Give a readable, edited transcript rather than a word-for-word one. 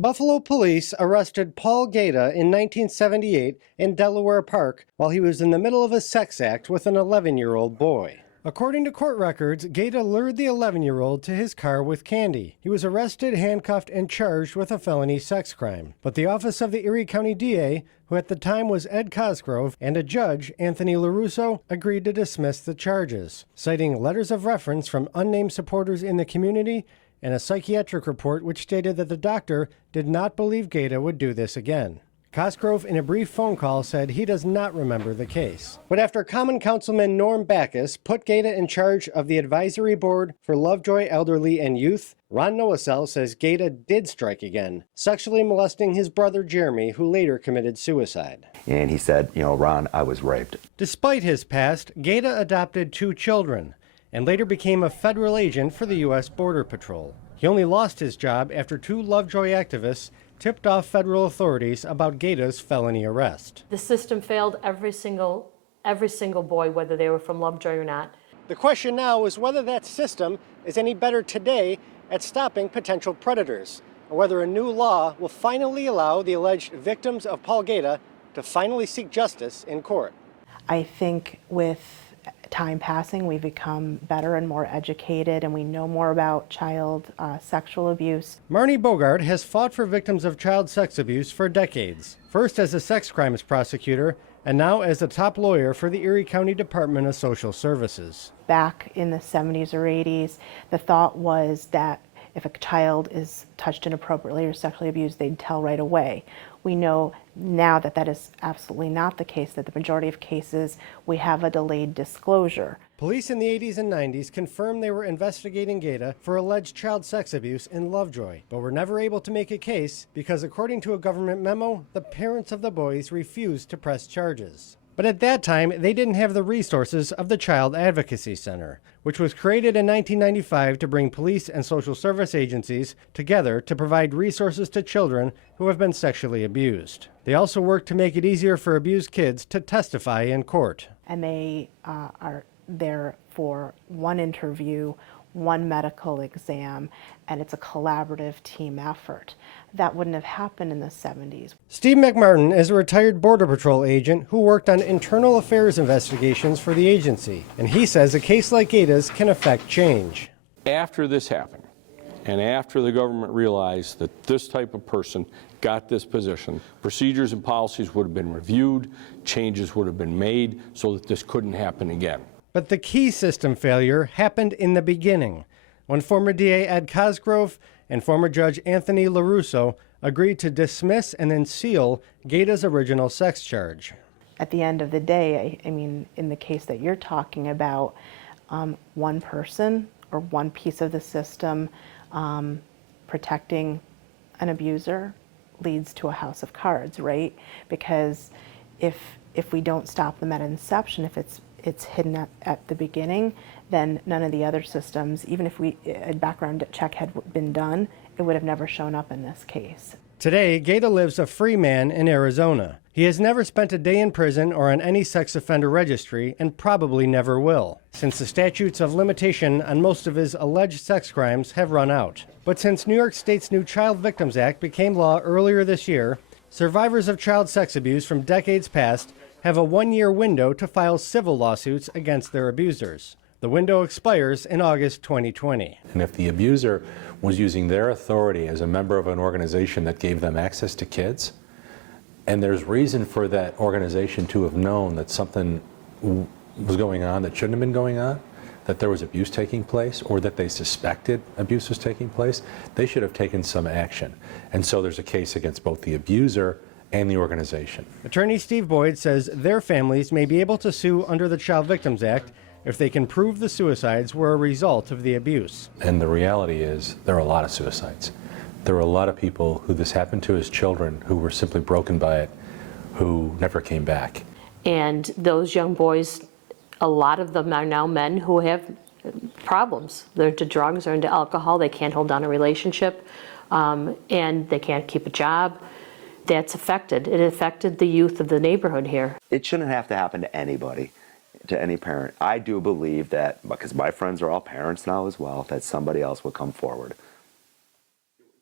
Buffalo police arrested Paul Gaeta in 1978 in Delaware Park while he was in the middle of a sex act with an 11-year-old boy. According to court records, Gaeta lured the 11-year-old to his car with candy. He was arrested, handcuffed, and charged with a felony sex crime. But the office of the Erie County DA, who at the time was Ed Cosgrove, and a judge, Anthony LaRusso, agreed to dismiss the charges, citing letters of reference from unnamed supporters in the community and a psychiatric report which stated that the doctor did not believe Gaeta would do this again. Cosgrove, in a brief phone call, said he does not remember the case. But after Common Councilman Norm Backus put Gaeta in charge of the Advisory Board for Lovejoy Elderly and Youth, Ron Noacel says Gaeta did strike again, sexually molesting his brother Jeremy, who later committed suicide. And he said, Ron, I was raped. Despite his past, Gaeta adopted 2 children and later became a federal agent for the U.S. Border Patrol. He only lost his job after 2 Lovejoy activists tipped off federal authorities about Gaeta's felony arrest. The system failed every single boy, whether they were from Lovejoy or not. The question now is whether that system is any better today at stopping potential predators, or whether a new law will finally allow the alleged victims of Paul Gaeta to finally seek justice in court. I think with time passing, we've become better and more educated, and we know more about child sexual abuse. Marnie Bogart has fought for victims of child sex abuse for decades, first as a sex crimes prosecutor and now as a top lawyer for the Erie County Department of Social Services. Back in the 70s or 80s, the thought was that if a child is touched inappropriately or sexually abused, they'd tell right away. We know now that that is absolutely not the case, that the majority of cases we have a delayed disclosure. Police in the 80s and 90s confirmed they were investigating Gaeta for alleged child sex abuse in Lovejoy, but were never able to make a case because, according to a government memo, the parents of the boys refused to press charges. But at that time, they didn't have the resources of the Child Advocacy Center, which was created in 1995 to bring police and social service agencies together to provide resources to children who have been sexually abused. They also work to make it easier for abused kids to testify in court. And they are there for one interview, one medical exam, and it's a collaborative team effort. That wouldn't have happened in the 70s. Steve McMartin is a retired Border Patrol agent who worked on internal affairs investigations for the agency, and he says a case like Gaeta's can affect change. After this happened, and after the government realized that this type of person got this position, procedures and policies would have been reviewed, changes would have been made so that this couldn't happen again. But the key system failure happened in the beginning, when former DA Ed Cosgrove and former Judge Anthony LaRusso agreed to dismiss and then seal Gaeta's original sex charge. At the end of the day, I mean, in the case that you're talking about, one person or one piece of the system protecting an abuser leads to a house of cards, right? Because if we don't stop them at inception, if it's hidden at the beginning, then none of the other systems, even if a background check had been done, it would have never shown up in this case. Today, Gaeta lives a free man in Arizona. He has never spent a day in prison or on any sex offender registry and probably never will, since the statutes of limitation on most of his alleged sex crimes have run out. But since New York State's new Child Victims Act became law earlier this year, survivors of child sex abuse from decades past have a 1-year window to file civil lawsuits against their abusers. The window expires in August 2020. And if the abuser was using their authority as a member of an organization that gave them access to kids, and there's reason for that organization to have known that something was going on that shouldn't have been going on, that there was abuse taking place, or that they suspected abuse was taking place, they should have taken some action. And so there's a case against both the abuser and the organization. Attorney Steve Boyd says their families may be able to sue under the Child Victims Act if they can prove the suicides were a result of the abuse. And the reality is there are a lot of suicides. There are a lot of people who this happened to as children who were simply broken by it, who never came back. And those young boys, a lot of them are now men who have problems. They're into drugs or into alcohol. They can't hold down a relationship, and they can't keep a job. That's affected. It affected the youth of the neighborhood here. It shouldn't have to happen to anybody, to any parent. I do believe that, because my friends are all parents now as well, that somebody else will come forward.